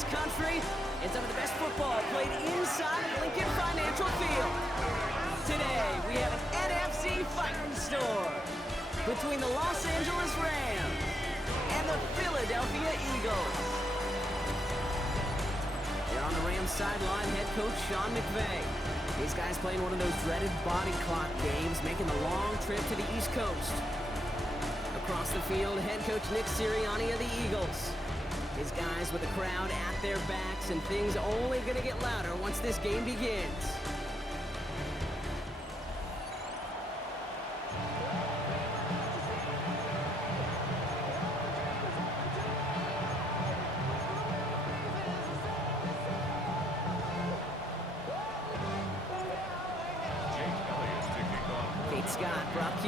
this country and some of the best football played inside of Lincoln Financial Field. Today, we have an NFC fighting storm between the Los Angeles Rams and the Philadelphia Eagles. Here on the Rams sideline, head coach Sean McVay. These guys playing one of those dreaded body clock games, making the long trip to the East Coast. Across the field, head coach Nick Sirianni of the Eagles. His guys with the crowd at their backs, and things only going to get louder once this game begins.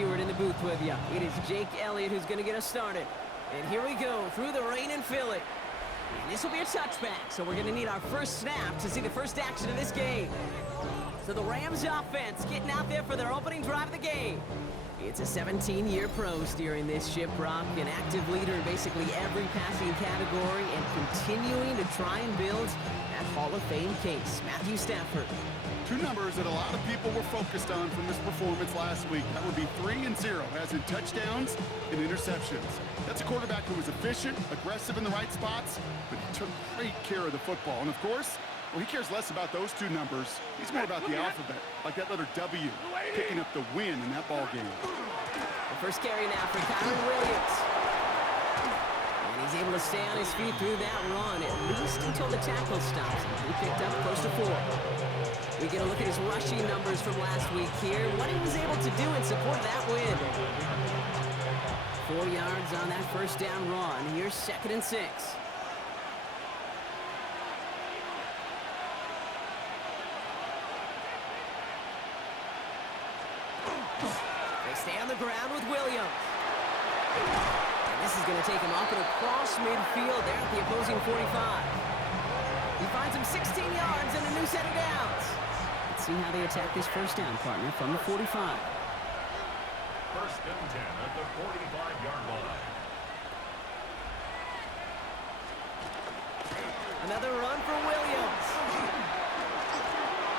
In the booth with you. It is Jake Elliott who's going to get us started. And here we go through the rain in Philly. And this will be a touchback, so we're going to need our first snap to see the first action of this game. So the Rams offense getting out there for their opening drive of the game. It's a 17-year pro steering this ship, Brock, an active leader in basically every passing category and continuing to try and build that Hall of Fame case. Matthew Stafford. Two numbers that a lot of people were focused on from this performance last week. That would be 3 and 0, as in touchdowns and interceptions. That's a quarterback who was efficient, aggressive in the right spots, but he took great care of the football. And of course, well, he cares less about those two numbers. He's more about the alphabet, like that letter W, picking up the win in that ball game. The first carry now for Kyron Williams. And he's able to stay on his feet through that run, at least until the tackle stops him. He picked up close to 4. We get a look at his rushing numbers from last week here. What he was able to do in support of that win. 4 yards on that first down run. Here's 2nd and 6. They stay on the ground with Williams. And this is going to take him up and across midfield there at the opposing 45. He finds him 16 yards and a new set of downs. Let's see how they attack this first down, partner, from the 45. First and 10 at the 45-yard line. Another run for Williams.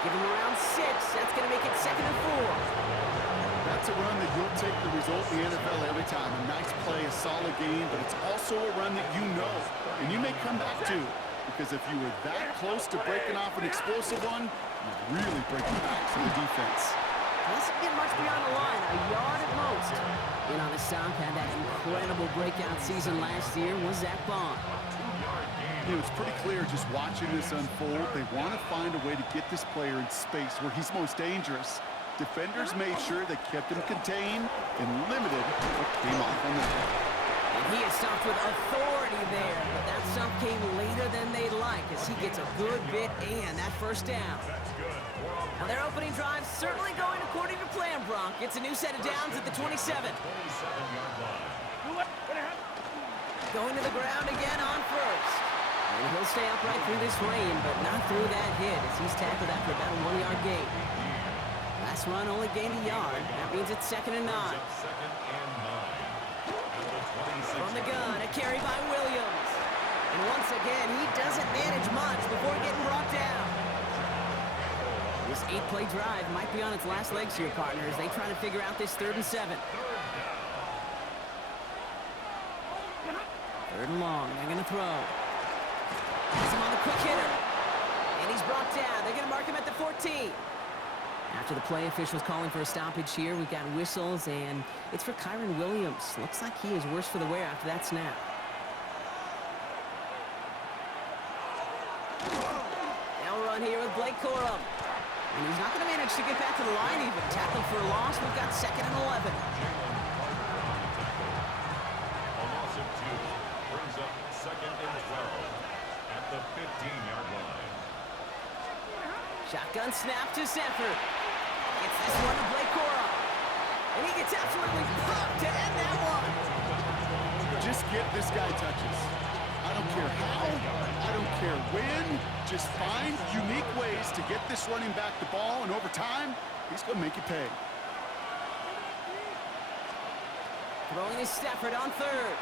Give him around 6. That's going to make it 2nd and 4. That's a run that you'll take the result in the NFL every time. A nice play, a solid game, but it's also a run that you know, and you may come back to. Because if you were that close to breaking off an explosive one, you'd really break the backs of the defense. Doesn't get much beyond the line, a yard at most. In on the stop, had that incredible breakout season last year, was Zach Bond. You know, it's pretty clear just watching this unfold. They want to find a way to get this player in space where he's most dangerous. Defenders made sure they kept him contained and limited what came off on that. And he is stopped with authority there, but that stop came later than they'd like as he gets a good bit and that first down. Now their opening drive certainly going according to plan, Brock. It's a new set of downs at the 27. Going to the ground again on first. And he'll stay upright through this rain, but not through that hit as he's tackled after about a 1-yard gain. Last run only gained a yard. That means it's 2nd and 9. From the gun, a carry by Williams. And once again, he doesn't manage much before getting brought down. This 8-play drive might be on its last legs here, partners. They try to figure out this 3rd and 7. 3rd and long, they're going to throw. Has him on the quick hitter. And he's brought down. They're going to mark him at the 14. After the play officials calling for a stoppage here, we've got whistles, and it's for Kyron Williams. Looks like he is worse for the wear after that snap. Now we're on here with Blake Corum. And he's not going to manage to get back to the line even. Tackled for a loss. We've got 2nd and 11. A loss of 2 brings up 2nd and 12 at the 15-yard line. Shotgun snap to Stafford. Gets this one to Blake Corum. And he gets absolutely pumped to end that one. Just get this guy touches. I don't care how, I don't care when. Just find unique ways to get this running back the ball, and over time, he's going to make you pay. Throwing is Stafford on 3rd.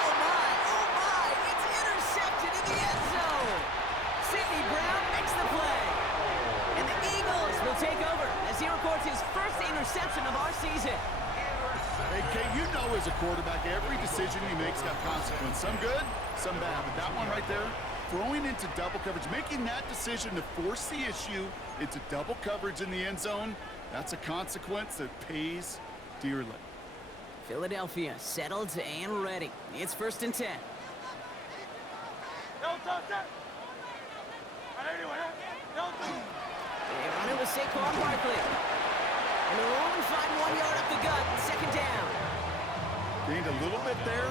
Oh my, it's Sidney Brown makes the play. And the Eagles will take over as he records his first interception of our season. Hey, Kate, you know as a quarterback, every decision he makes got consequence. Some good, some bad. But that one right there, throwing into double coverage, making that decision to force the issue into double coverage in the end zone, that's a consequence that pays dearly. Philadelphia settled and ready. It's 1st and 10. They run it with Saquon Barkley. And they're rolling 5 1 yard up the gut. 2nd down. Gained a little bit there.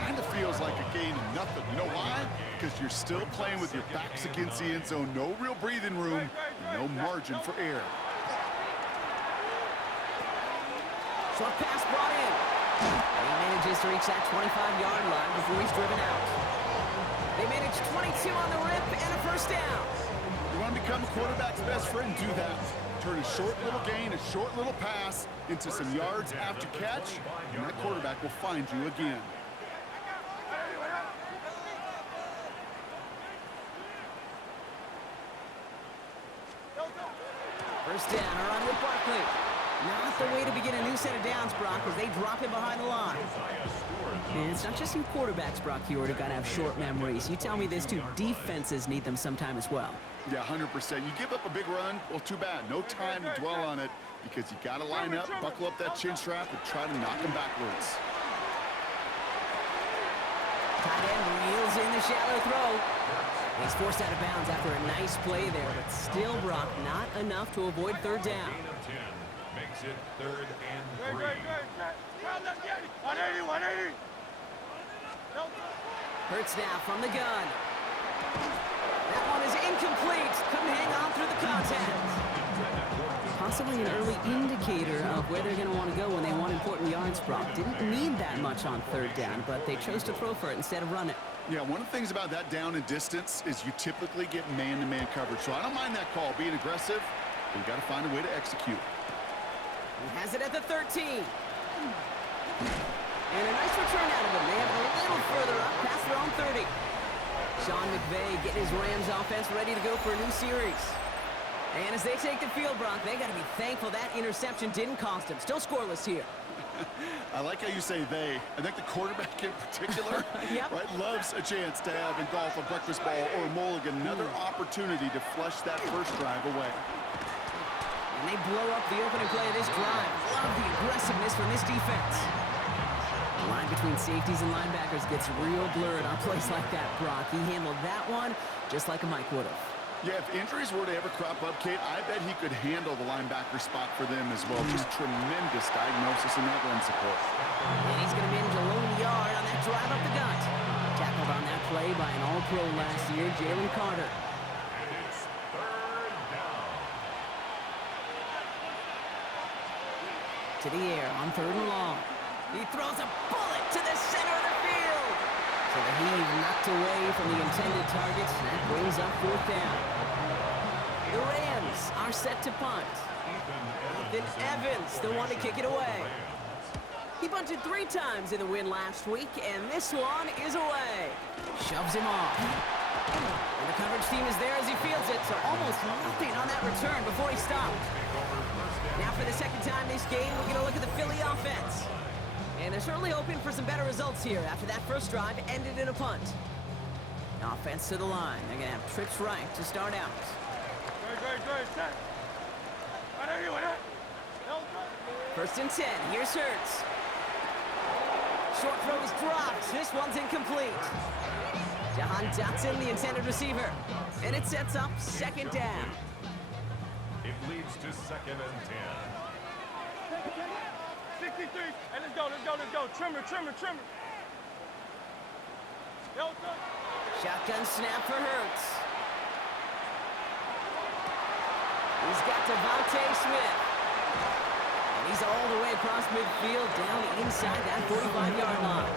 Kind of feels like a gain of nothing. You know why? Because you're still playing with your backs against the end zone. No real breathing room. No margin for error. Short pass brought in. And he manages to reach that 25-yard line before he's driven out. They manage 22 on the rip and a 1st down. You want to become a quarterback's best friend, do that. Turn a short little gain, a short little pass into some yards after catch, and that quarterback will find you again. First down, a run with Barkley. Not the way to begin a new set of downs, Brock, as they drop it behind the line. And it's not just you quarterbacks, Brock, you already got to have short memories. You tell me this too, defenses need them sometime as well. Yeah, 100%. You give up a big run, well, too bad. No time to dwell on it because you got to line up, buckle up that chin strap, and try to knock them backwards. Tight end reels in the shallow throw. He's forced out of bounds after a nice play there, but still, Brock, not enough to avoid 3rd down. Makes it 3rd and 3. Hurts now from the gun. That one is incomplete. Couldn't hang on through the contact. Possibly an early indicator of where they're going to want to go when they want important yards, Brock. Didn't need that much on 3rd down, but they chose to throw for it instead of run it. Yeah, one of the things about that down and distance is you typically get man-to-man coverage. So I don't mind that call, being aggressive, but you got to find a way to execute. He has it at the 13. And a nice return out of him. They have it a little further up past their own 30. Sean McVay getting his Rams offense ready to go for a new series. And as they take the field, Brock, they got to be thankful that interception didn't cost them. Still scoreless here. I like how you say they. I think the quarterback in particular Yep. right, loves a chance to have in golf a breakfast ball or a mulligan, another opportunity to flush that first drive away. And they blow up the opening play of this drive. Love the aggressiveness from this defense. The line between safeties and linebackers gets real blurred on plays like that, Brock. He handled that one just like a Mike would have. Yeah, if injuries were to ever crop up, Kate, I bet he could handle the linebacker spot for them as well. Just tremendous diagnosis in that run support. And he's going to manage a lone yard on that drive up the gut. Tackled on that play by an All-Pro last year, Jalen Carter. And it's 3rd down. To the air on 3rd and long. He throws a bullet to the center of the field. So the heave knocked away from the intended target. That brings up 4th down. The Rams are set to punt. Ethan Evans, the one to kick it away. He bunted 3 times in the win last week, and this one is away. Shoves him off. And the coverage team is there as he fields it, so almost nothing on that return before he stopped. Now for the 2nd time this game, we're going to look at the Philly offense. And they're certainly hoping for some better results here after that first drive ended in a punt. Offense to the line. They're going to have trips right to start out. 1st and 10. Here's Hurts. Short throw is dropped. This one's incomplete. Jahan Dotson, the intended receiver. And it sets up 2nd down. It leads to 2nd and 10. 63. Hey, let's go. Trimmer. Shotgun snap for Hurts. He's got Devontae Smith. And he's all the way across midfield, down inside that 45-yard line.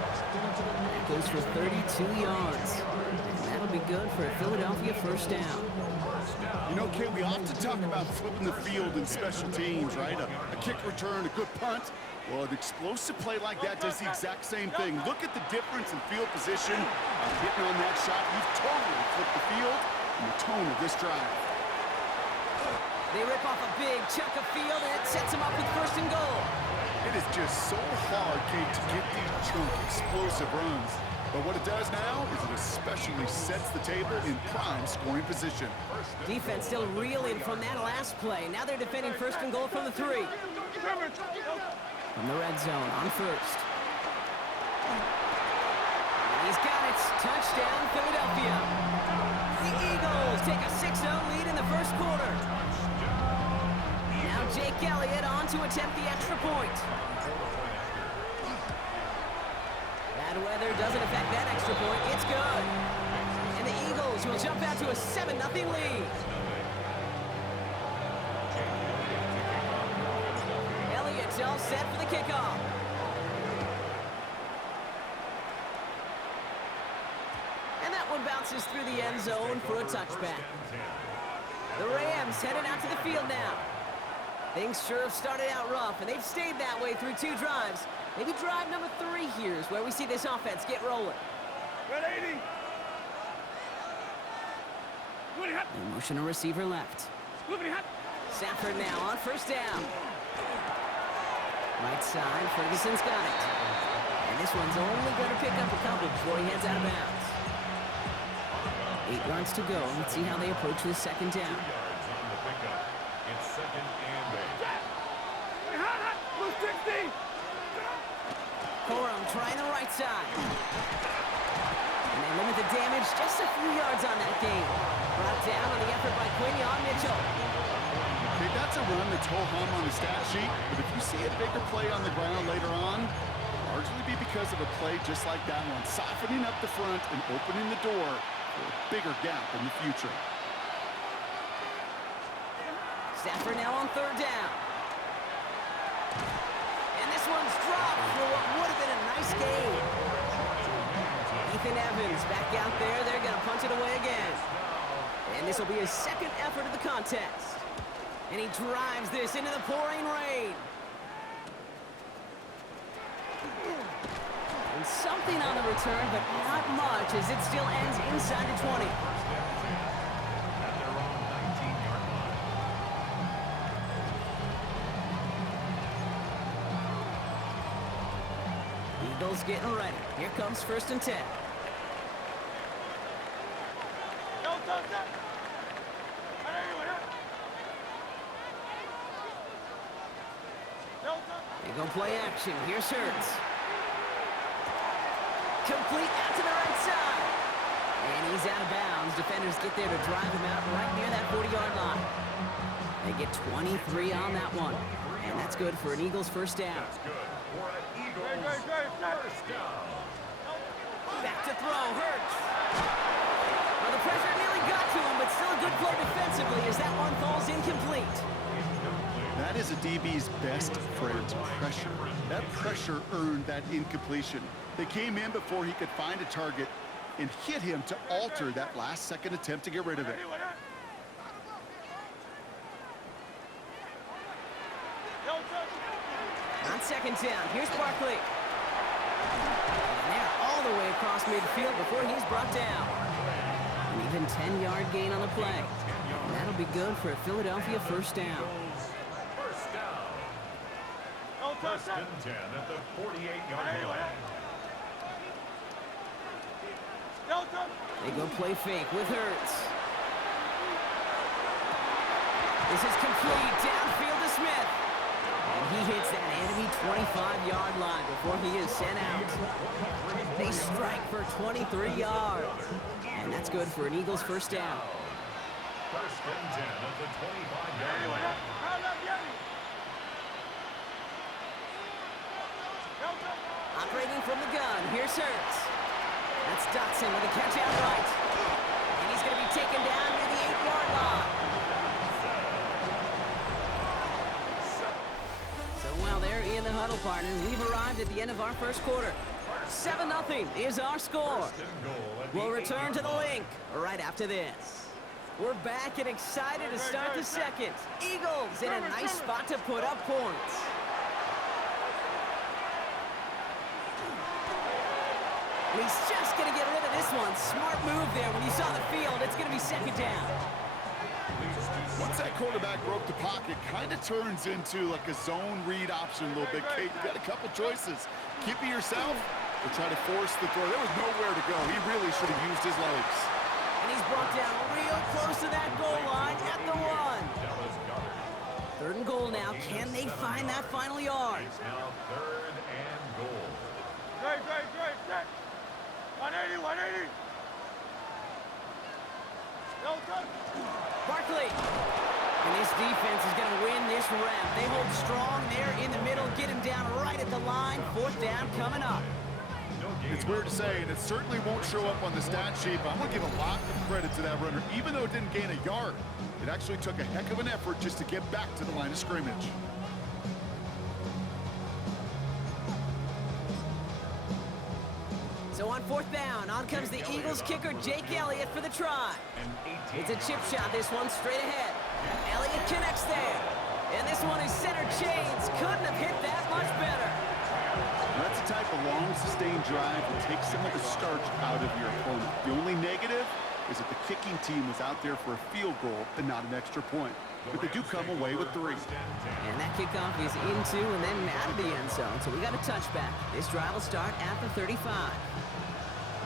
That goes for 32 yards. And that'll be good for a Philadelphia 1st down. You know, Kate, we often talk about flipping the field in special teams, right? A kick return, a good punt. Well, an explosive play like that does the exact same thing. Look at the difference in field position. Hitting on that shot, you've totally flipped the field. and the tone of this drive. They rip off a big chunk of field, and it sets them up with first and goal. It is just so hard, Kate, to get these chunk, explosive runs. But what it does now is it especially sets the table in prime scoring position. Defense still reeling from that last play. Now they're defending first and goal from the 3. From the red zone on first. And he's got it. Touchdown, Philadelphia. The Eagles take a 6-0 lead in the first quarter. Now Jake Elliott on to attempt the extra point. Bad weather doesn't affect that extra point. It's good. And the Eagles will jump out to a 7-0 lead. Elliott's all set for the kickoff. And that one bounces through the end zone for a touchback. The Rams headed out to the field now. Things sure have started out rough, and they've stayed that way through 2 drives. Maybe drive number 3 here is where we see this offense get rolling. In motion, a receiver left. Stafford now on first down. Right side, Ferguson's got it. And this one's only going to pick up a couple before he heads out of bounds. 8 yards to go. Let's see how they approach this second down. 2 yards on the pickup. It's second and 8. Corum trying the right side. And they limit the damage just a few yards on that game. Brought down on the effort by Quinion Mitchell. Okay, that's a run that's ho-hum on the stat sheet, but if you see a bigger play on the ground later on, it'll largely be because of a play just like that one, softening up the front and opening the door for a bigger gap in the future. Stafford now on third down. And this one's dropped for what would have been a nice game. Ethan Evans back out there. They're going to punch it away again. And this will be his second effort of the contest. And he drives this into the pouring rain. And something on the return, but not much, as it still ends inside the 20. At their own 19-yard line. Eagles getting ready. Here comes first and 10. They go play action. Here's Hurts. Complete out to the right side. And he's out of bounds. Defenders get there to drive him out right near that 40-yard line. They get 23 on that one. And that's good for an Eagles first down. That's good for an Eagles first down. Back to throw, Hurts. Well, the pressure nearly got to him, but still a good play defensively as that one falls incomplete. That is a DB's best friend, pressure. That pressure earned that incompletion. They came in before he could find a target and hit him to alter that last-second attempt to get rid of it. On second down, here's Barkley. And they're all the way across midfield before he's brought down. An even 10-yard gain on the play. And that'll be good for a Philadelphia first down. First down. First and 10 at the 48-yard line. They go play fake with Hurts. This is complete downfield to Smith. And he hits that enemy 25-yard line before he is sent out. They strike for 23 yards. And that's good for an Eagles first down. First and 10 at the 25-yard line. Operating from the gun, here's Hurts. That's Dotson with a catch out right. And he's going to be taken down near the 8-yard line. So while they're in the huddle, partners, we've arrived at the end of our first quarter. 7-0 is our score. We'll return to the link right after this. We're back and excited to start the second. Eagles in a nice spot to put up points. And he's just going to get rid of this one. Smart move there. When you saw the field, it's going to be second down. Once that quarterback broke the pocket, kind of turns into like a zone read option a little bit. Kate, you got a couple choices. Keep it yourself or try to force the throw. There was nowhere to go. He really should have used his legs. And he's brought down real close to that goal line at the 1. Third and goal now. Can they find that final yard? It's now third and goal. Great, great, great, great. 180, 180. No touch. Barkley. And this defense is going to win this round. They hold strong there in the middle. Get him down right at the line. Fourth down coming up. It's weird to say, and it certainly won't show up on the stat sheet, but I'm going to give a lot of credit to that runner. Even though it didn't gain a yard, it actually took a heck of an effort just to get back to the line of scrimmage. So on fourth down, on comes the Eagles kicker, Jake Elliott, for the try. It's a chip shot, this one straight ahead. Elliott connects there. And this one is center chains. Couldn't have hit that much better. That's the type of long, sustained drive that takes some of the starch out of your opponent. The only negative is that the kicking team was out there for a field goal and not an extra point. But they do come away with 3. And that kickoff is into and then out of the end zone, so we got a touchback. This drive will start at the 35.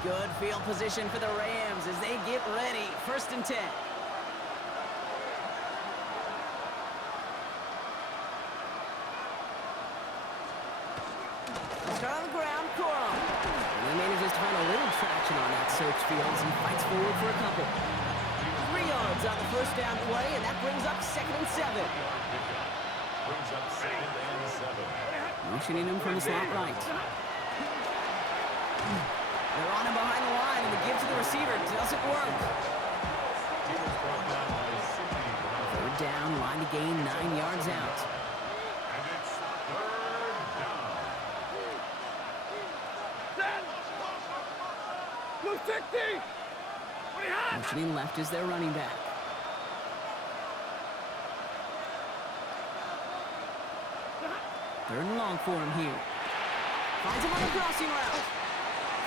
Good field position for the Rams as they get ready. First and 10. Start on the ground, Corum. And he manages to find a little traction on that search field as he fights forward for a couple. 3 yards on the first down play, and that brings up second and 7. Brings up second and 7. Motioning him from the slot right. They're on him behind the line, and the give to the receiver doesn't work. Third down, line to gain 9 yards out. And it's third down. Blue 60. Motioning left is their running back. Third and long for him here. Finds him on the crossing route.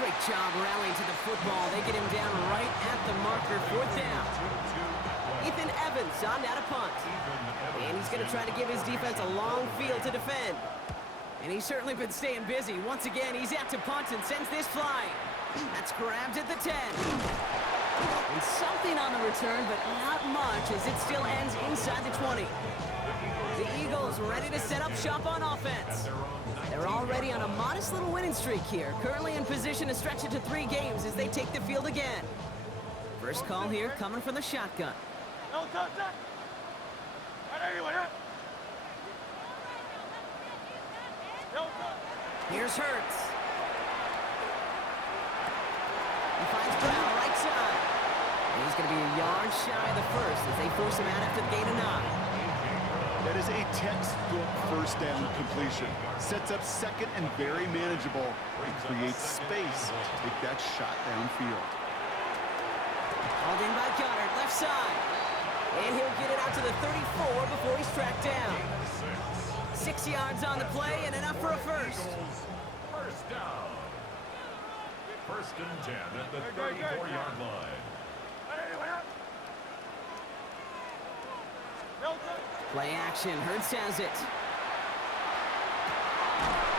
Great job rallying to the football. They get him down right at the marker. Fourth down. Ethan Evans on down a punt. And he's going to try to give his defense a long field to defend. And he's certainly been staying busy. Once again, he's out to punt and sends this flying. That's grabbed at the 10. And something on the return, but not much as it still ends inside the 20. The Eagles ready to set up shop on offense. They're already on a modest little winning streak here, currently in position to stretch it to 3 games as they take the field again. First call here coming from the shotgun. No touch. 180, 180. No touch. Here's Hurts. He finds Brown right side. And he's going to be a yard shy of the first as they force him out after the gain of 9. That is a textbook first down completion. Sets up second and very manageable. And creates space to take that shot downfield. Hauled in by Goddard, left side. And he'll get it out to the 34 before he's tracked down. 6 yards on the play and enough for a first. First down. First and 10 at the 34-yard line. 180, 180. No touch. Play action, Hurts has it.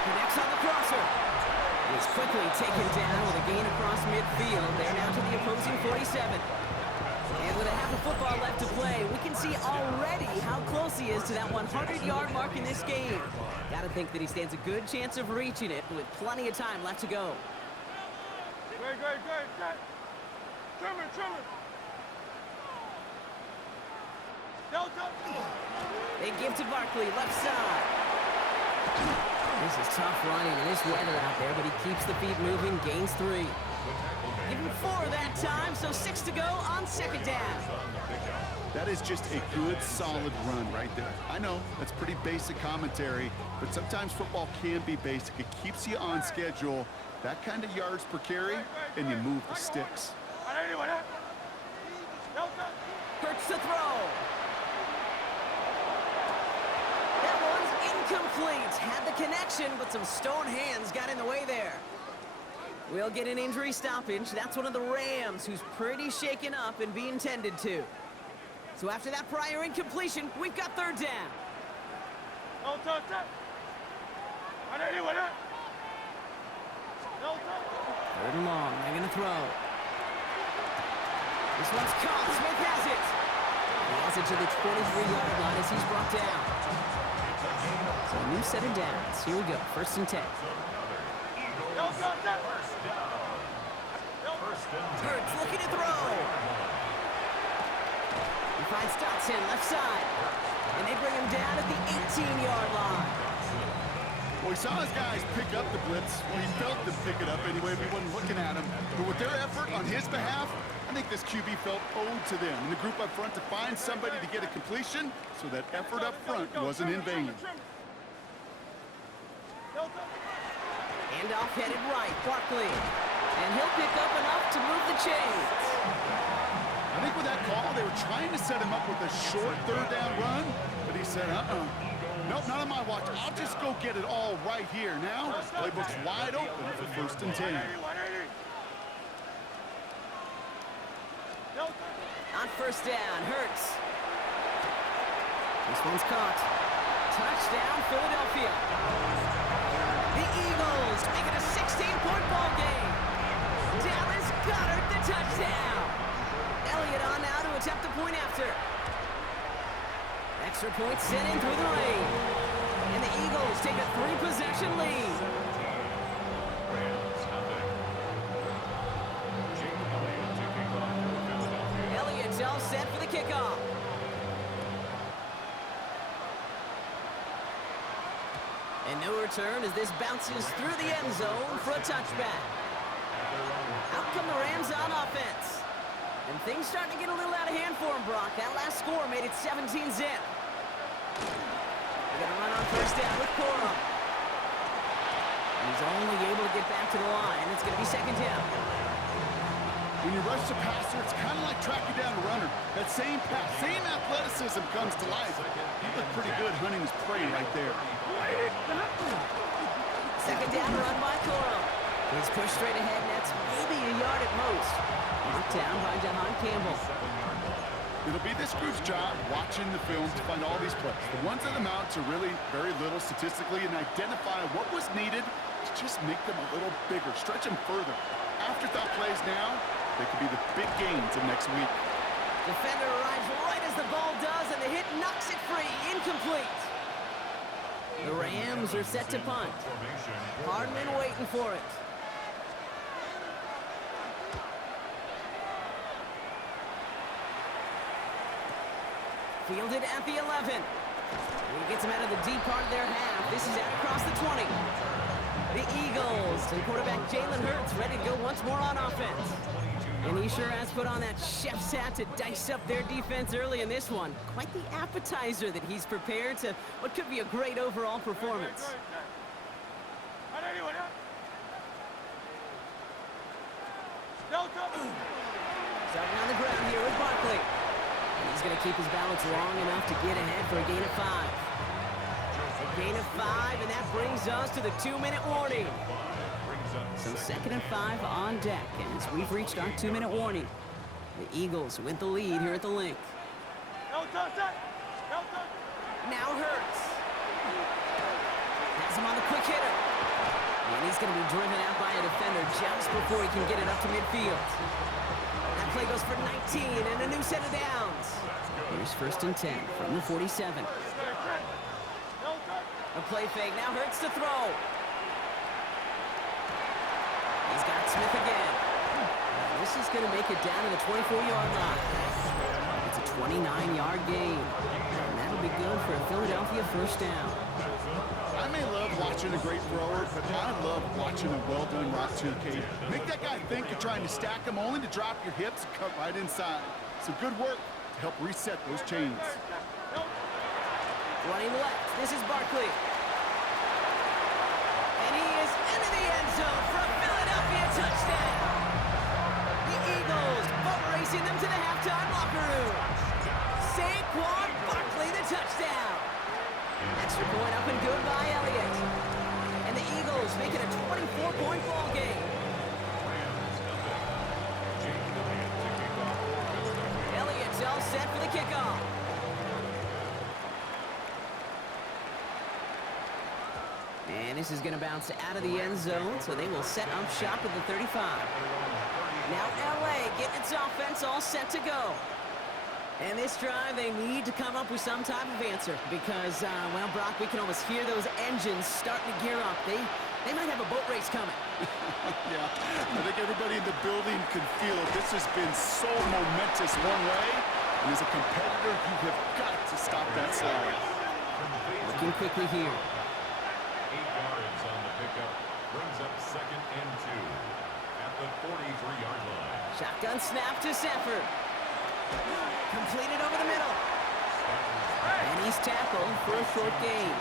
Connects on the crosser. And it's quickly taken down with a gain across midfield. They're now to the opposing 47. And with a half a football left to play, we can see already how close he is to that 100-yard mark in this game. Gotta think that he stands a good chance of reaching it with plenty of time left to go. Great. Trimmer. No touch. They give to Barkley, left side. This is tough running in this weather out there, but he keeps the feet moving, gains 3. Give him 4 that time, so 6 to go on second down. That is just a good, solid run right there. I know, that's pretty basic commentary, but sometimes football can be basic. It keeps you on schedule, that kind of yards per carry, and you move the sticks. 180, 180. No touch. Hurts to throw. That one's incomplete. Had the connection, but some stone hands got in the way there. We'll get an injury stoppage. That's one of the Rams who's pretty shaken up and being tended to. So after that prior incompletion, we've got third down. No touch that. 180 with it. No touch. Third and long. They're going to throw. This one's caught. Smith has it. He has it to the 23-yard line as he's brought down. So a new set of downs. Here we go. First and 10. No touch that. Hurts looking to throw. He finds Dotson left side. And they bring him down at the 18-yard line. Well, he saw his guys pick up the blitz. Well, he felt them pick it up anyway if he wasn't looking at him. But with their effort on his behalf, I think this QB felt owed to them. And the group up front to find somebody to get a completion, so that effort up front wasn't in vain. Handoff headed right, Barkley. And he'll pick up enough to move the chains. I think with that call, they were trying to set him up with a short third down run, but he said, nope, not on my watch. I'll just go get it all right here. Now, his playbook's wide open for first and 10. On first down, Hurts. This one's caught. Touchdown, Philadelphia. The Eagles make it a 16-point ball game. Dallas Goedert the touchdown. Elliott on now to attempt the point after. Extra point sent in through the lane. And the Eagles take a 3-possession lead. Elliott's all set for the kickoff. And no return as this bounces through the end zone for a touchback. Out come the Rams on offense. And things starting to get a little out of hand for him, Brock. That last score made it 17-zip. They're going to run on first down with Cora. And he's only able to get back to the line. It's going to be second down. When you rush the passer, it's kind of like tracking down a runner. That same pass, same athleticism comes to life. He looked pretty good hunting his prey right there. Second down run by Cora. He's pushed straight ahead, and that's maybe a yard at most. Knocked down by Jahan Campbell. It'll be this group's job watching the film to find all these plays. The ones that amount to really very little statistically and identify what was needed to just make them a little bigger, stretch them further. Afterthought plays now, they could be the big gains of next week. Defender arrives right as the ball does, and the hit knocks it free. Incomplete. The Rams are set to punt. Hardman waiting for it. Fielded at the 11. He gets him out of the deep part of their half. This is out across the 20. The Eagles and quarterback Jalen Hurts ready to go once more on offense. And he sure has put on that chef's hat to dice up their defense early in this one. Quite the appetizer that he's prepared to what could be a great overall performance. Starting on the ground here with Barkley. And he's going to keep his balance long enough to get ahead for a gain of 5. A gain of 5, and that brings us to the 2-minute warning. So second and 5 on deck as we've reached our 2-minute warning. The Eagles with the lead here at the Link. Now Hurts. Has him on the quick hitter. And he's going to be driven out by a defender just before he can get it up to midfield. That play goes for 19 and a new set of downs. Here's first and 10 from the 47. A play fake. Now Hurts to throw. He's got Smith again. This is going to make it down to the 24-yard line. It's a 29-yard gain. And that'll be good for a Philadelphia first down. I may love watching a great thrower, but I love watching a well-done route too, Kate. Make that guy think you're trying to stack him only to drop your hips and cut right inside. So good work to help reset those chains. Running left, this is Barkley. And he is into the end zone for a Philadelphia touchdown. The Eagles boat racing them to the halftime locker room. Saquon Barkley, the touchdown. Extra point up and good by Elliott. And the Eagles make it a 24-point ball game. set for the kickoff. And this is going to bounce out of the end zone, so they will set up shop at the 35. Now LA getting its offense all set to go. And this drive, they need to come up with some type of answer because, well, Brock, we can almost hear those engines starting to gear up. They might have a boat race coming. Yeah, I think everybody in the building can feel it. This has been so momentous one way, and as a competitor, you have got to stop that slide. Looking quickly here. 8 yards on the pickup. Brings up 2nd and 2 at the 43-yard line. Shotgun snap to Stafford. Completed over the middle. And he's tackled for a short gain.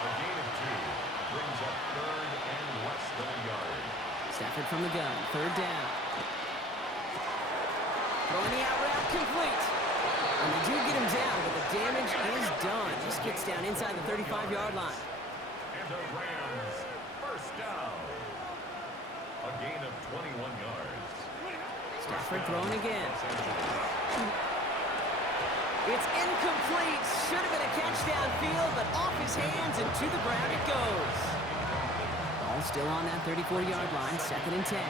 A gain of 2 brings up 3rd and less than a yard. Stafford from the gun, 3rd down. Throwing the out route complete. And they do get him down, but the damage is done. Just gets down inside the 35-yard line. And the Rams, 1st down. A gain of 21 yards. Stafford throwing again. It's incomplete. Should have been a catch downfield, but off his hands and to the ground it goes. Ball still on that 34-yard line, 2nd and 10.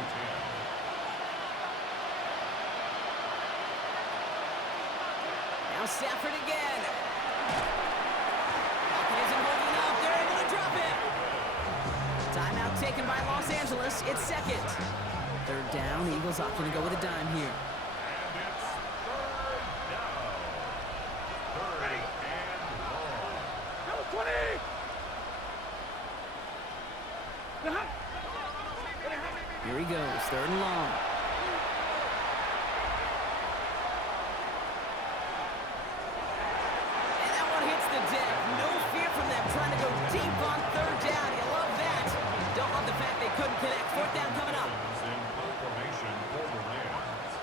Now Stafford again. Pocket isn't holding up. They're able to drop it. Timeout taken by Los Angeles. It's 2nd. 3rd down. Eagles opting to go with a dime here. And it's 3rd down. 3rd and long. Go 20! Here he goes. 3rd and long. And that one hits the deck. No fear from them trying to go deep on 3rd down. You love that. Don't love the fact they couldn't connect. 4th down coming up. In confirmation for the Rams.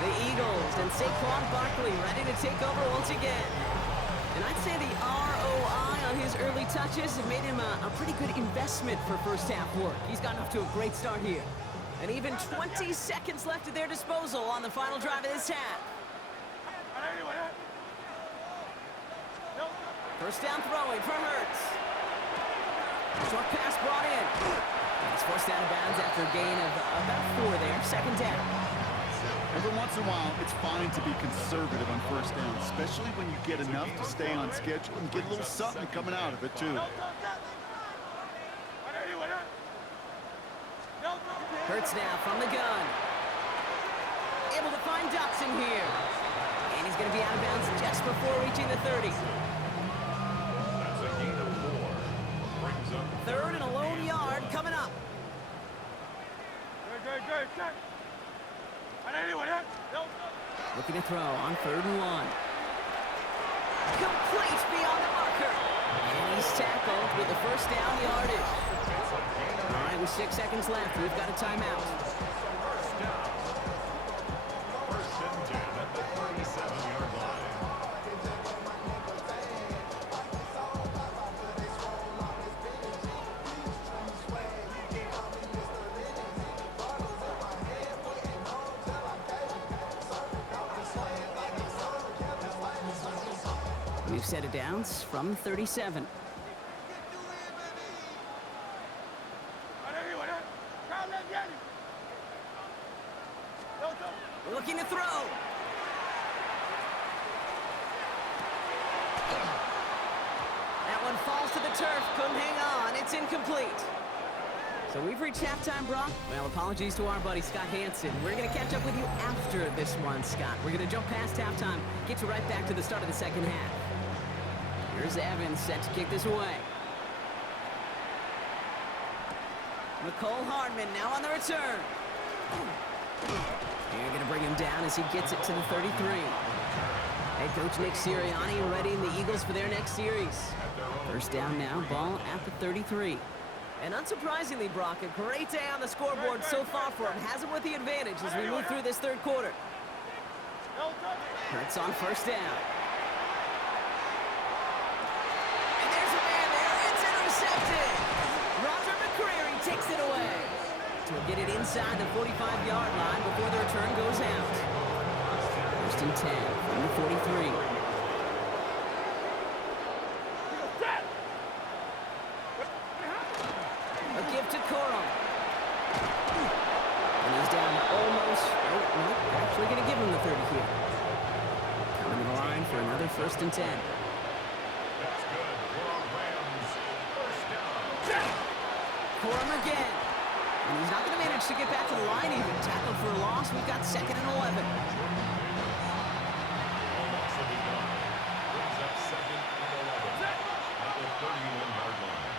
The Eagles and Saquon Barkley ready to take over once again. And I'd say the ROI on his early touches have made him a pretty good investment for first half work. He's gotten off to a great start here. And even 20 seconds left at their disposal on the final drive of this half. First down throwing for Hurts. Short pass brought in. And he's forced out of bounds after a gain of about 4 there. 2nd down. Every once in a while, it's fine to be conservative on first down, especially when you get enough to stay on schedule and get a little something coming out of it, too. Hurts now from the gun. Able to find Dotson here. And he's going to be out of bounds just before reaching the 30. That's a gain of 4. Brings up 3rd and a lone yard coming up. Good. Looking to throw on 3rd and 1. Complete beyond the marker. And he's tackled with the first down yardage. All right, with 6 seconds left, we've got a timeout. 1st down. 1st and 10 at the 37-yard line. We've set it down from 37. Looking to throw. That one falls to the turf. Couldn't hang on. It's incomplete. So we've reached halftime, Brock. Well, apologies to our buddy Scott Hansen. We're going to catch up with you after this one, Scott. We're going to jump past halftime, get you right back to the start of the 2nd half. Here's Evans set to kick this away. McCole Hardman now on the return. They're going to bring him down as he gets it to the 33. Head coach Nick Sirianni readying the Eagles for their next series. First down now, ball at the 33. And unsurprisingly, Brock, a great day on the scoreboard so far for him. Has him with the advantage as we move through this 3rd quarter. Hurts on first down. And there's a man there. It's intercepted. takes it away. So we'll get it inside the 45-yard line before the return goes out. First and 10 from the 43. A give to Corum. And he's down almost... Oh, no, actually going to give him the 30 here. Coming to the line for another first and 10. That's good for Rams. First down. Corum again. And he's not going to manage to get back to the line even. Tackled for a loss. We've got second and 11. A loss of 9. Brings up second and 11 at the 31-yard line.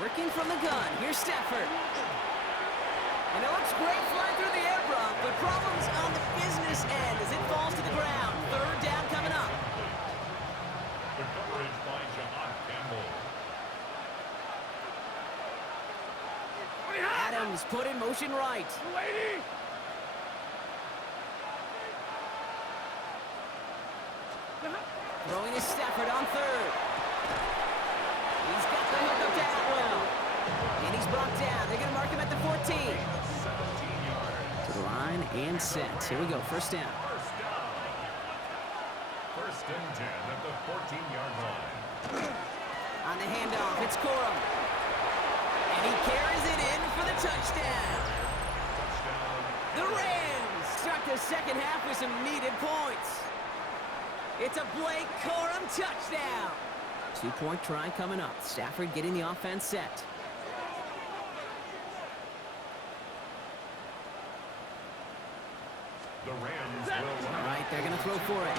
Working from the gun. Here's Stafford. And it looks great flying through the air, Brock, but problems on the business end as it falls to the ground. Third down coming up. The coverage by John Campbell. Adams put in motion right. Lady! Throwing is Stafford on third. He's got the hook up to Atwell. And he's brought down. They're going to mark him at the 14. 17 yards. To the line and set. Here we go. First down. First down. First and 10 at the 14-yard line. On the handoff, it's Corum. And he carries it in for the touchdown. Touchdown. The Rams start the second half with some needed points. It's a Blake Corum touchdown. 2-point try coming up. Stafford getting the offense set. The Rams will All right, they're going to throw for it.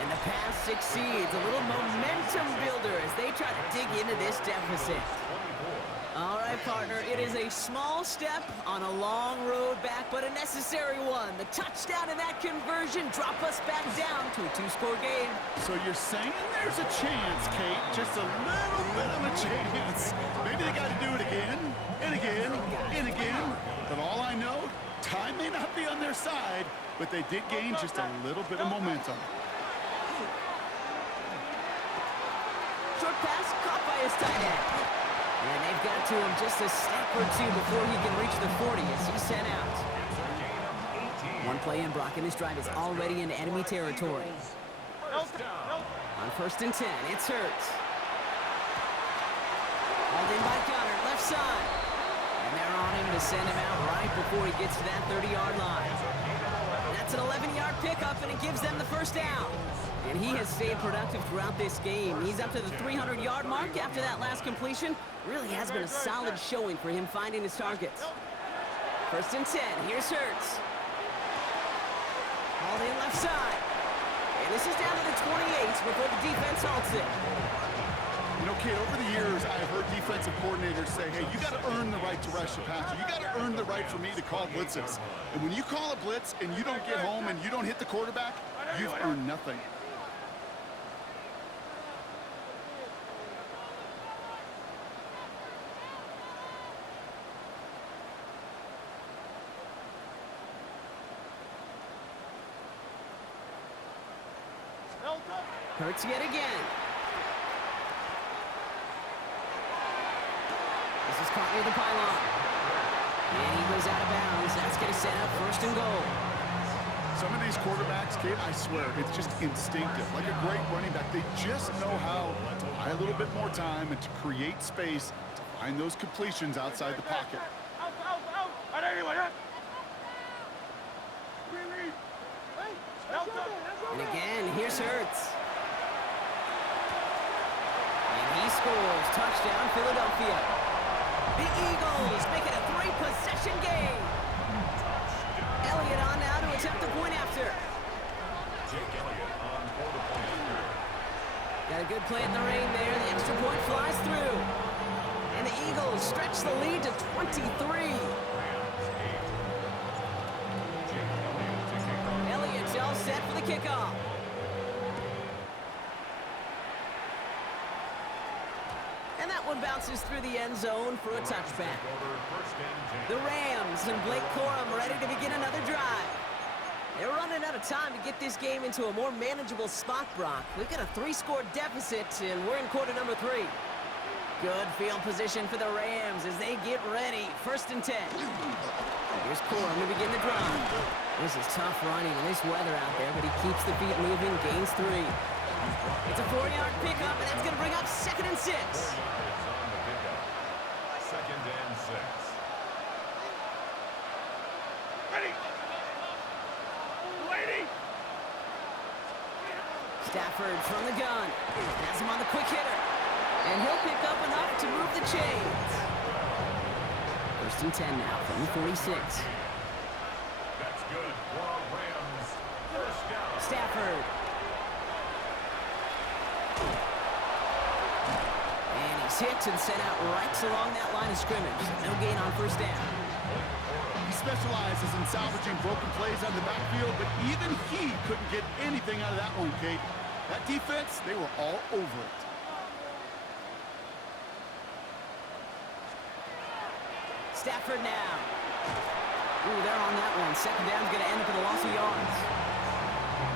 And the pass succeeds. A little momentum builder as they try to dig into this deficit. All right, partner, it is a small step on a long road back, but a necessary one. The touchdown and that conversion drop us back down to a 2-score game. So you're saying there's a chance, Kate, just a little bit of a chance. Maybe they got to do it again and again and again. But all I know, time may not be on their side, but they did gain just a little bit of momentum. Short pass caught by his tight end. And they've got to him just a step or two before he can reach the 40 as he's sent out. One play in, Brock, and his drive is already into enemy territory. On first and 10, it's Hurts. Hauled in by Gunner, left side. And they're on him to send him out right before he gets to that 30-yard line. That's an 11-yard pickup, and it gives them the first down. And he has stayed productive throughout this game. He's up to the 300-yard mark after that last completion. Really has been a solid showing for him finding his targets. First and 10, here's Hurts. Hauled in left side. And this is down to the 28 before the defense halts it. You know, Kate, over the years, I've heard defensive coordinators say, hey, you got to earn the right to rush the passer. You got to earn the right for me to call blitzes. And when you call a blitz and you don't get home and you don't hit the quarterback, you've earned nothing. Hurts yet again. This is caught near the pylon. And he goes out of bounds. That's going to set up first and goal. Some of these quarterbacks, Kate, I swear, it's just instinctive. Like a great running back, they just know how to buy a little bit more time and to create space to find those completions outside the pocket. And again, here's Hurts. And he scores. Touchdown, Philadelphia. The Eagles make it a 3-possession game. Elliott on now to attempt the point after. Jake Elliott on for the point after. Got a good play in the rain there. The extra point flies through. And the Eagles stretch the lead to 23. Elliott's all set for the kickoff. And that one bounces through the end zone for a touchback. The Rams and Blake Corum ready to begin another drive. They're running out of time to get this game into a more manageable spot, Brock. We've got a 3-score deficit, and we're in quarter number 3. Good field position for the Rams as they get ready. 1st and 10. Here's Corum to begin the drive. This is tough running in this weather out there, but he keeps the feet moving, gains 3. It's a 4-yard pickup, and that's going to bring up 2nd and 6. 2nd and 6. Ready. Lady. Stafford from the gun. Has him on the quick hitter. And he'll pick up enough to move the chains. 1st and 10 now from the 46. That's good for Rams. 1st down. Stafford. And he's hit and sent out right along that line of scrimmage. No gain on 1st down. He specializes in salvaging broken plays on the backfield, but even he couldn't get anything out of that one, Kate. That defense, they were all over it. Stafford now. Ooh, they're on that one. 2nd down's going to end up with a loss of yards.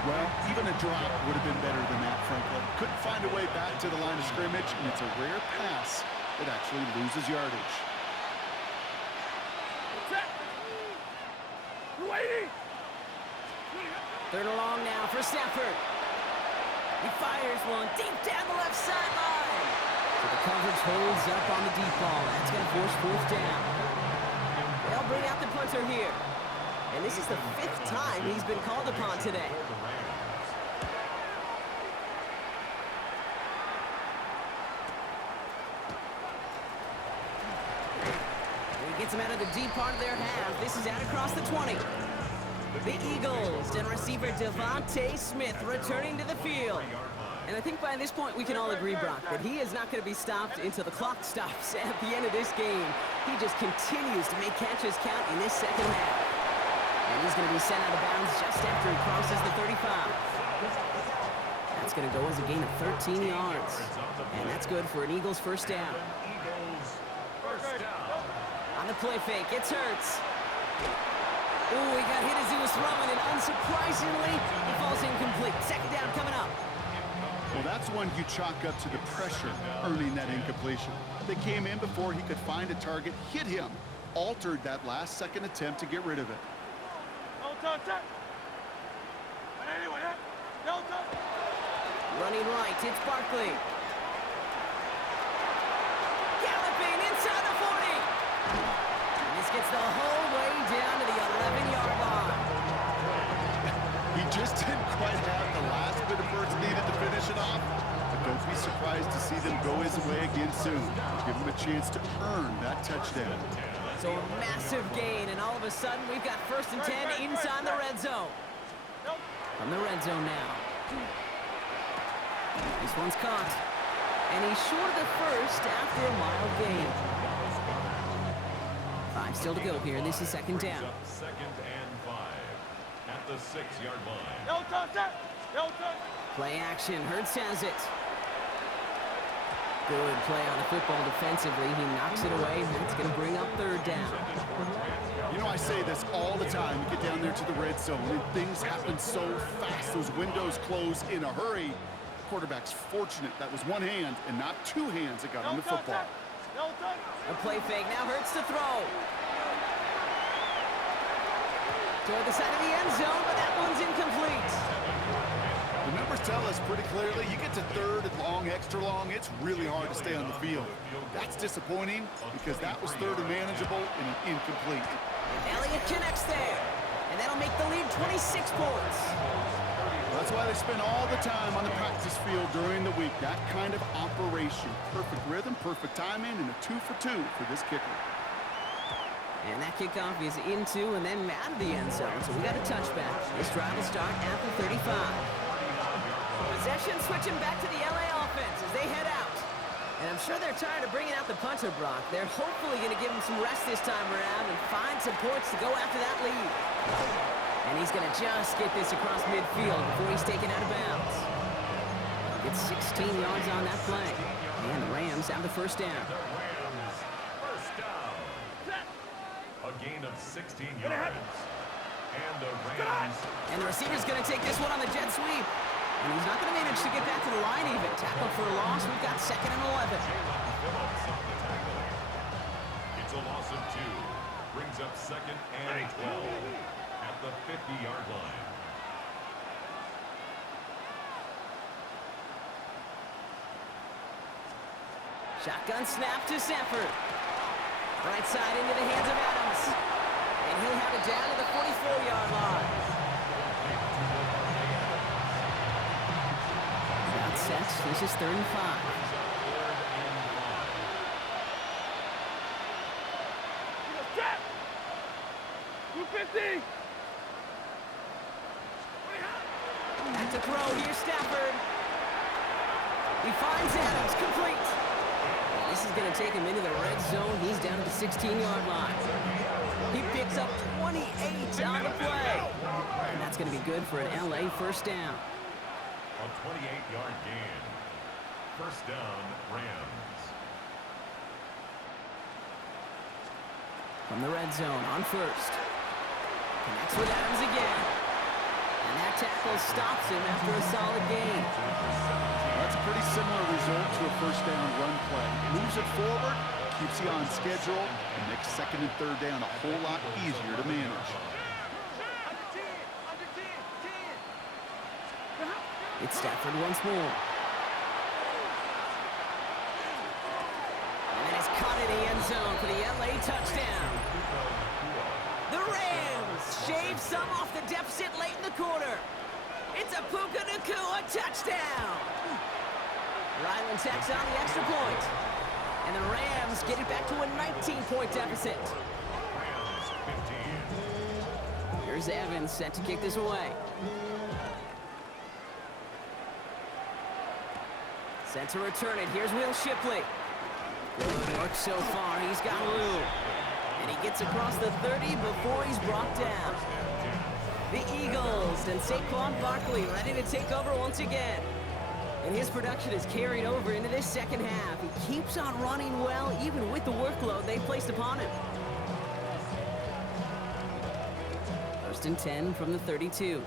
Well, even a drop would have been better than that, frankly. Couldn't find a way back to the line of scrimmage, and it's a rare pass that actually loses yardage. Set. Lady. 3rd and long now for Stafford. He fires one deep down the left sideline. So the coverage holds up on the deep ball. That's going to force 4th down. They'll bring out the punter here. And this is the 5th time he's been called upon today. He gets him out of the deep part of their half. This is out across the 20. The Eagles and receiver Devontae Smith returning to the field. And I think by this point we can all agree, Brock, that he is not going to be stopped until the clock stops at the end of this game. He just continues to make catches count in this 2nd half. And he's going to be sent out of bounds just after he crosses the 35. That's going to go as a gain of 13 yards. And that's good for an Eagles 1st down. Eagles 1st down. On the play fake, it's Hurts. Ooh, he got hit as he was throwing, and unsurprisingly, he falls incomplete. 2nd down coming up. Well, that's one you chalk up to the pressure earning that incompletion. They came in before he could find a target, hit him, altered that last-second attempt to get rid of it. Don't touch that. Anyway, don't touch. Running right, it's Barkley. Galloping inside the 40. And this gets the whole way down to the 11-yard line. He just didn't quite have the last bit of burst needed to finish it off. But don't be surprised to see them go his way again soon. Give him a chance to earn that touchdown. So a massive gain, and all of a sudden we've got 1st and 10 inside the red zone. From the red zone now. This one's caught. And he's short of the 1st after a mild gain. 5 still to go here. This is 2nd down. 2nd and 5 at the 6-yard line. Don't touch that. Don't touch. Play action. Hurts has it. Good play on the football defensively. He knocks it away. That's going to bring up 3rd down. You know, I say this all the time. You get down there to the red zone, and things happen so fast. Those windows close in a hurry. The quarterback's fortunate that was one hand and not 2 hands that got on the football. Don't touch. A play fake. Now Hurts to throw. Toward the side of the end zone, but that one's incomplete. The numbers tell us pretty clearly, you get to 3rd and long, extra long, it's really hard to stay on the field. That's disappointing because that was 3rd and manageable and an incomplete. Elliott connects there, and that'll make the lead 26 points. That's why they spend all the time on the practice field during the week. That kind of operation. Perfect rhythm, perfect timing, and a 2 for 2 for this kicker. And that kickoff is into and then out of the end zone, so we got a touchback. This drive will start at the 35. Possession switching back to the LA offense as they head out. And I'm sure they're tired of bringing out the punter, Brock. They're hopefully going to give him some rest this time around and find some points to go after that lead. And he's going to just get this across midfield before he's taken out of bounds. Gets 16 yards on that play. And the Rams have the 1st down. The Rams 1st down. A gain of 16 yards. And the Rams. And the receiver's going to take this one on the jet sweep. And he's not going to manage to get back to the line even. Tackle for a loss. We've got 2nd and 11. Phillips on the tackle. It's a loss of 2. Brings up 2nd and 12 at the 50-yard line. Shotgun snap to Sanford. Right side into the hands of Adams. And he'll have it down to the 44-yard line. Out sets. This is 3rd and 5. Back to throw. Here's Stafford. He finds Adams. Complete. This is going to take him into the red zone. He's down at the 16-yard line. He picks up 28 on the play. And that's going to be good for an LA first down. A 28-yard gain. First down, Rams. From the red zone on first. Connects with Adams again. And that tackle stops him after a solid gain. That's a pretty similar result to a first down run play. Moves it forward, keeps you on schedule, and makes 2nd and 3rd down a whole lot easier to manage. It's Stafford once more. And it's caught in the end zone for the LA touchdown. The Rams shave some off the deficit late in the quarter. It's a Puka Nacua touchdown. Ryland tacks on the extra point. And the Rams get it back to a 19-point deficit. Rams 15. Here's Evans set to kick this away. Set to return it. Here's Will Shipley. Good work so far. He's got Lou. And he gets across the 30 before he's brought down. The Eagles and Saquon Barkley ready to take over once again. And his production is carried over into this second half. He keeps on running well, even with the workload they placed upon him. 1st and 10 from the 32.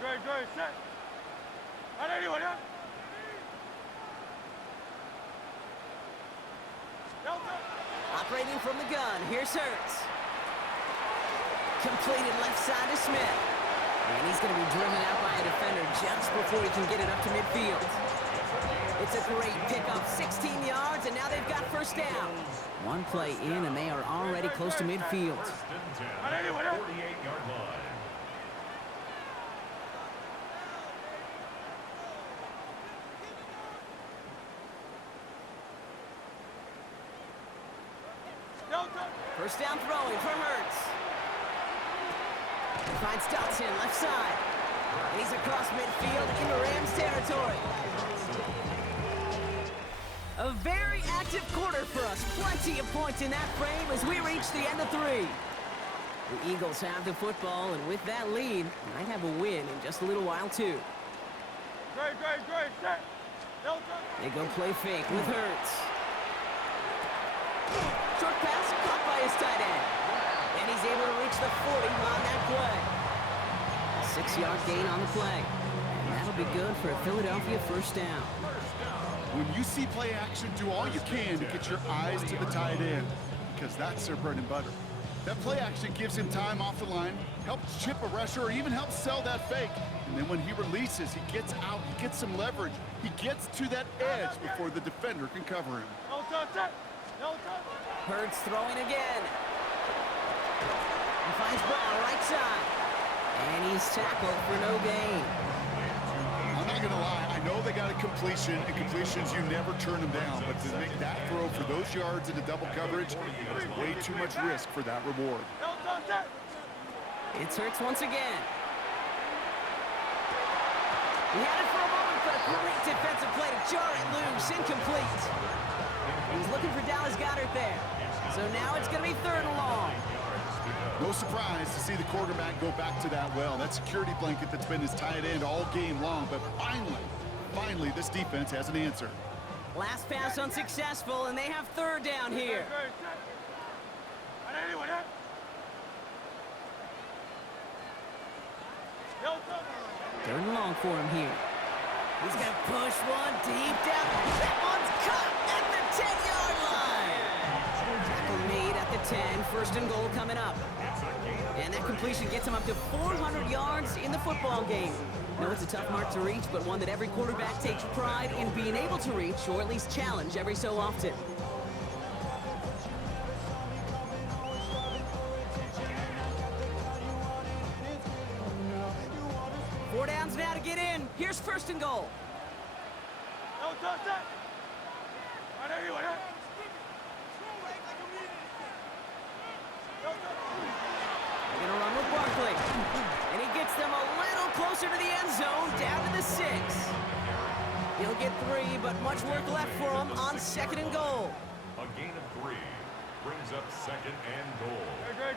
Great, set. On anyone, yeah? Operating from the gun, here's Hurts. Completed left side to Smith. And he's going to be driven out by a defender just before he can get it up to midfield. It's a great pickup, 16 yards, and now they've got first down. One play in, and they are already close to midfield. 48-yard line. First down throwing for Hurts. He finds Dotson left side. And he's across midfield into Rams territory. A very active quarter for us. Plenty of points in that frame as we reach the end of 3. The Eagles have the football, and with that lead, might have a win in just a little while, too. Great, set. They go play fake with Hurts. Short pass caught by his tight end. And he's able to reach the 40 on that play. A 6-yard gain on the play. And that'll be good for a Philadelphia first down. When you see play action, do all you can to get your eyes to the tight end, because that's their bread and butter. That play action gives him time off the line, helps chip a rusher, or even helps sell that fake. And then when he releases, he gets out, he gets some leverage. He gets to that edge before the defender can cover him. Hurts throwing again. He finds Brown right side. And he's tackled for no gain. I'm not going to lie. I know they got a completion, and completions, you never turn them down. But to make that throw for those yards into double coverage, that is way too much risk for that reward. It's Hurts once again. He had it for a moment, but a great defensive play to jar it loose. Incomplete. He's looking for Dallas Goedert there. So now it's going to be 3rd and long. No surprise to see the quarterback go back to that well. That security blanket that's been his tight end all game long. But finally, this defense has an answer. Last pass unsuccessful, and they have 3rd down here. Third and long for him here. He's going to push one deep down. That one's caught at the 10-yard line. Tackle made at the 10. First and goal coming up. And that completion gets him up to 400 yards in the football game. No, it's a tough mark to reach, but one that every quarterback takes pride in being able to reach, or at least challenge every so often. Four downs now to get in. Here's first and goal. They're going to run with Barkley. And he gets them a little closer to the end zone, down to the 6. He'll get 3, but much work left for him on second and goal. A gain of 3 brings up second and goal. Great.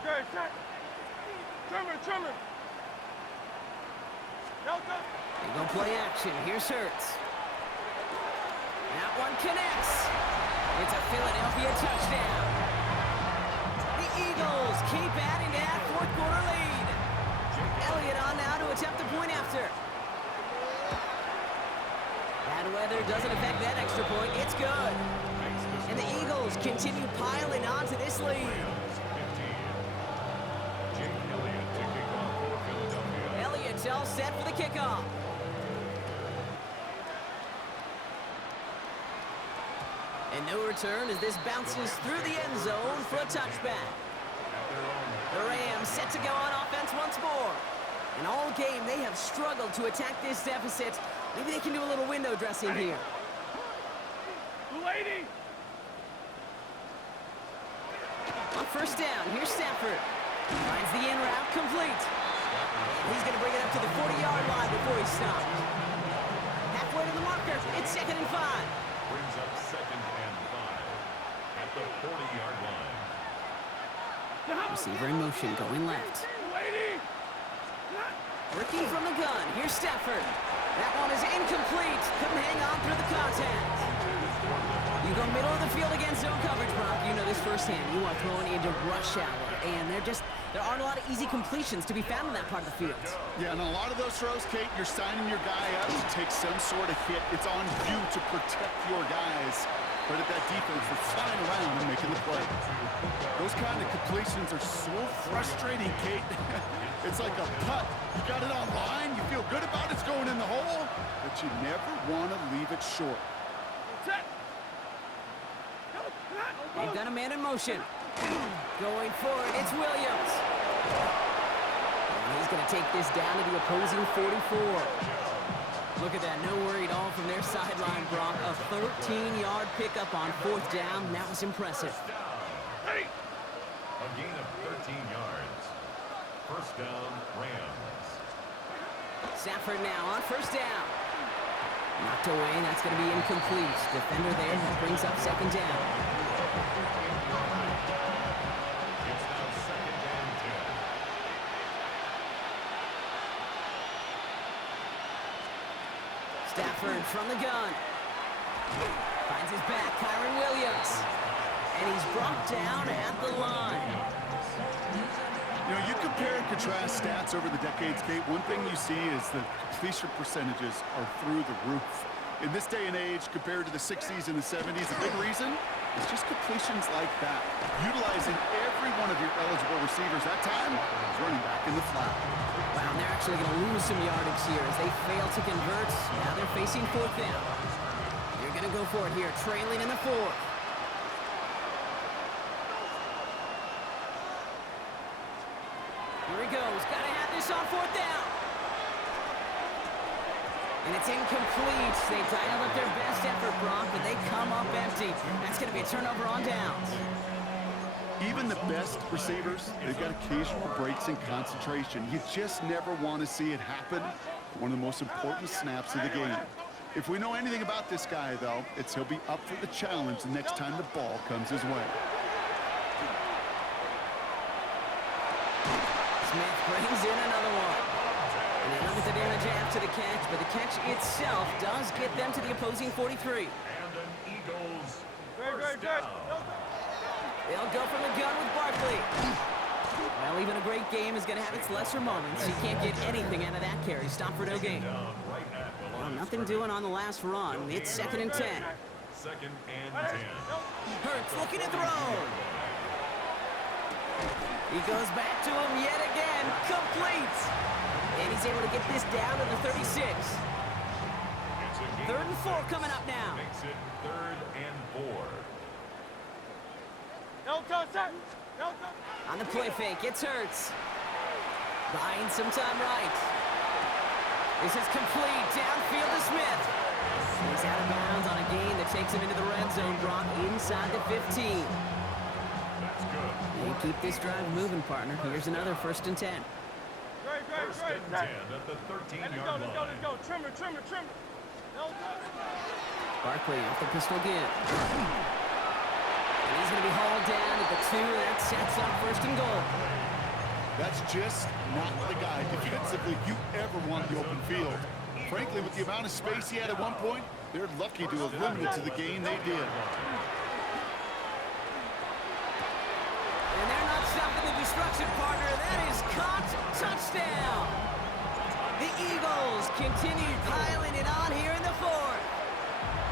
Trimmer. They're going to play action. Here's Hurts. That one connects. It's a Philadelphia touchdown. The Eagles keep adding to that fourth quarter lead. Elliott on now to attempt the point after. Bad weather doesn't affect that extra point. It's good. And the Eagles continue piling on to this lead. Elliott's all set for the kickoff. And no return as this bounces through the end zone for a touchback. The Rams set to go on offense once more. And all game, they have struggled to attack this deficit. Maybe they can do a little window dressing here. Lady! On first down, here's Stafford. Finds the in route complete. He's going to bring it up to the 40-yard line before he stops. Halfway to the marker, it's second and 5. Brings up second and 5 at the 40-yard line. Receiver in motion, going left. Working from the gun, here's Stafford. That one is incomplete. Couldn't hang on through the contact. You go middle of the field against zone coverage, Brock. You know this firsthand. You are throwing into rush hour, and there aren't a lot of easy completions to be found in that part of the field. Yeah, and a lot of those throws, Kate, you're signing your guy up to take some sort of hit. It's on you to protect your guys. Credit that defense for flying around and making the play. Those kind of completions are so frustrating, Kate. It's like a putt. You got it on line, you feel good about it's going in the hole, but you never want to leave it short. They've got a man in motion. Going for it, it's Williams. And he's going to take this down to the opposing 44. Look at that, no worry at all from their sideline, Brock. A 13-yard pickup on fourth down. That was impressive. A gain of 13 yards. First down, Rams. Stafford now on first down. Knocked away, that's going to be incomplete. Defender there, that brings up second down. It's now second and 10. Stafford from the gun. Finds his back, Kyron Williams. And he's brought down at the line. You know, you compare and contrast stats over the decades, Kate. One thing you see is the completion percentages are through the roof. In this day and age, compared to the 60s and the 70s, a big reason is just completions like that. Utilizing every one of your eligible receivers. That time is running back in the flat. Wow, and they're actually going to lose some yardage here as they fail to convert. Now they're facing fourth down. They're going to go for it here, trailing in the fourth. Here he goes. Got to have this on fourth down. And it's incomplete. They dialed up their best effort, Brock, but they come up empty. That's going to be a turnover on downs. Even the best receivers, they've got occasional breaks in concentration. You just never want to see it happen. One of the most important snaps of the game. If we know anything about this guy, though, it's he'll be up for the challenge the next time the ball comes his way. Smith brings in another one. And they look at the damage after the catch, but the catch itself does get them to the opposing 43. And an Eagles first down. They'll go from the gun with Barkley. Well, even a great game is going to have its lesser moments. You can't get anything out of that carry. Stop for no gain. Well, nothing doing on the last run. It's 2nd and 10. 2nd and 10. Hurts looking to throw. He goes back to him yet again. Complete. And he's able to get this down to the 36. 3rd and 4 coming up now. Makes it 3rd and 4. No touch. No touch. On the play fake, it's Hurts. Buying some time right. This is complete. Downfield to Smith. He's out of bounds on a gain that takes him into the red zone. Brock inside the 15. That's good. And keep this drive moving, partner. Here's another 1st and 10. Great. 1st and 10 at the 13-yard line. Let's go. Trimmer. No touch. Barkley off the pistol again. And he's going to be hauled down at the 2. That sets up 1st and goal. That's just not the guy defensively you ever want the open field. Frankly, with the amount of space he had at one point, they're lucky to have limited to the gain they did. And they're not stopping the destruction, partner. That is caught. Touchdown. The Eagles continue piling it on here in the 4th.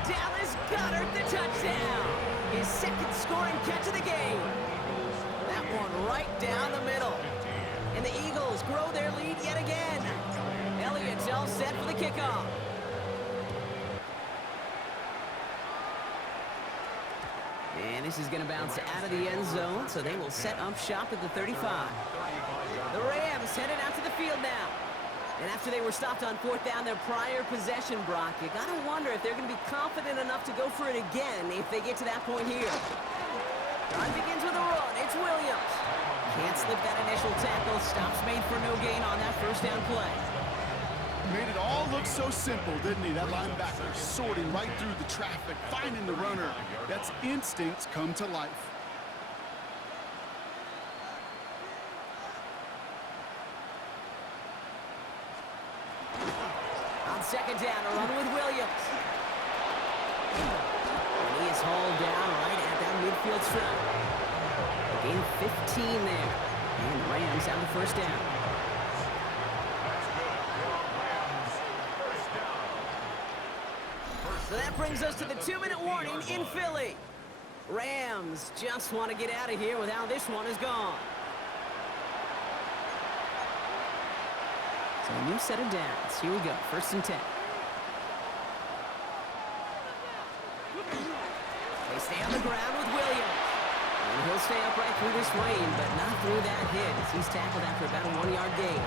Dallas Goedert, the touchdown. His 2nd scoring catch of the game. That one right down the middle. And the Eagles grow their lead yet again. Elliott's all set for the kickoff. And this is going to bounce out of the end zone, so they will set up shop at the 35. The Rams headed out to the field now. And after they were stopped on 4th down their prior possession, Brock, you got to wonder if they're going to be confident enough to go for it again if they get to that point here. Drive begins with a run. It's Williams. Can't slip that initial tackle. Stops made for no gain on that 1st down play. Made it all look so simple, didn't he? That linebacker sorting right through the traffic, finding the runner. That's instincts come to life. On 2nd down, a run with Williams. And he is hauled down right at that midfield stripe. A gain of 15 there. And the Rams have the 1st down. So that brings us to the 2-minute warning in Philly. Rams just want to get out of here with how this one is gone. So a new set of downs. Here we go. 1st and 10. They stay on the ground with Williams. And he'll stay upright through this rain, but not through that hit as he's tackled after about a 1-yard gain.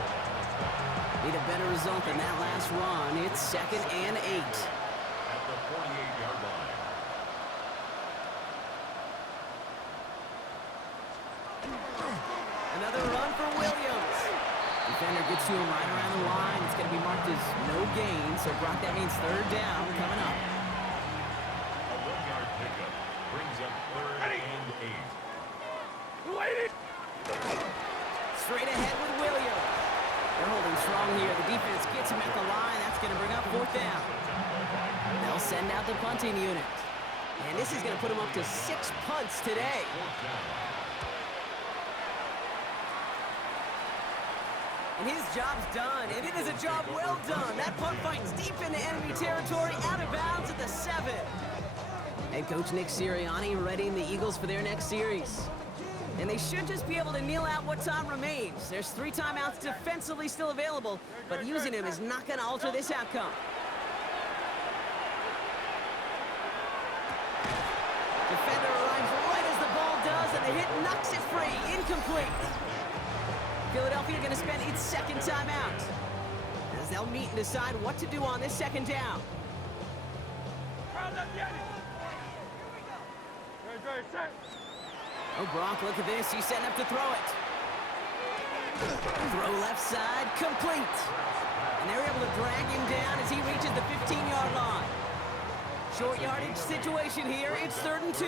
Need a better result than that last run. It's 2nd and 8. At the 48-yard line. Another run for Williams. Defender gets to him right around the line. It's going to be marked as no gain. So, Brock, that means 3rd down coming up. A 1-yard pickup brings up 3rd and 8. Waiting. Straight ahead with Williams. They're holding strong here. The defense gets him at the line. That's going to bring up 4th down. They'll send out the punting unit. And this is going to put him up to 6 punts today. And his job's done, and it is a job well done. That punt finds deep into enemy territory, out of bounds at the 7. Head coach Nick Sirianni readying the Eagles for their next series. And they should just be able to kneel out what time remains. There's 3 timeouts defensively still available, but using them is not going to alter this outcome. Defender arrives right as the ball does, and the hit knocks it free. Incomplete. Philadelphia going to spend its 2nd timeout as they'll meet and decide what to do on this 2nd down. Oh, Brock, look at this. He's setting up to throw it. Throw left side, complete. And they're able to drag him down as he reaches the 15-yard line. Short yardage situation here. It's 3rd and 2.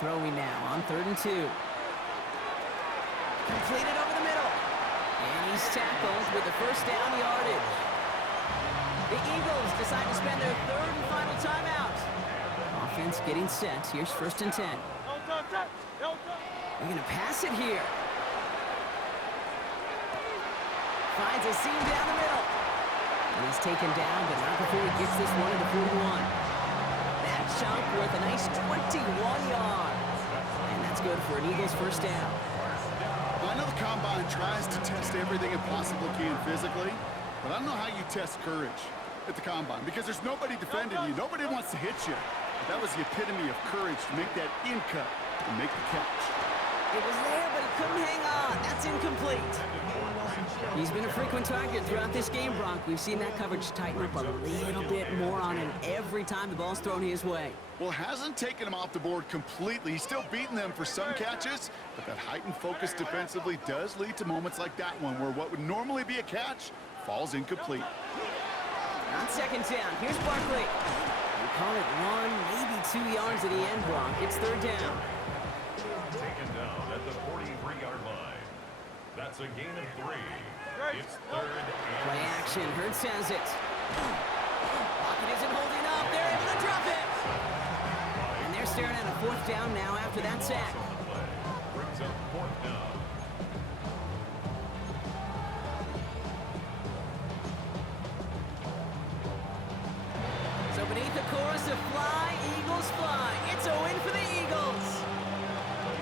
Throwing now on 3rd and 2. Completed over the middle. And he's tackled with the 1st down yardage. The Eagles decide to spend their 3rd and final timeout. defense getting set. Here's 1st and 10. They're going to pass it here. Finds a seam down the middle. And he's taken down, but not before he gets this one to the 41. That chunk worth a nice 21 yards. And that's good for an Eagles 1st down. Well, I know the Combine tries to test everything it possibly can physically, but I don't know how you test courage at the Combine because there's nobody defending you. Nobody wants to hit you. But that was the epitome of courage to make that in cut and make the catch. It was there, but he couldn't hang on. That's incomplete. He's been a frequent target throughout this game, Bronk. We've seen that coverage tighten up a little bit more on him every time the ball's thrown his way. Well, hasn't taken him off the board completely. He's still beating them for some catches, but that heightened focus defensively does lead to moments like that one where what would normally be a catch falls incomplete. On 2nd down, here's Barkley. We call it 1, maybe 2 yards at the end, Bronk. It's 3rd down. Taken down at the 43-yard line. That's a gain of 3. It's 3rd and Play action. Hurts has it. Pocket isn't holding up. They're able to drop it. And they're staring at a 4th down now after that sack. brings up 4th down. So beneath the chorus of Fly, Eagles Fly, it's a win for the Eagles.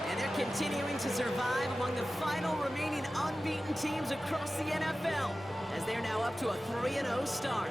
And they're continuing to survive among the final remaining unbeaten teams across the NFL as they're now up to a 3-0 start.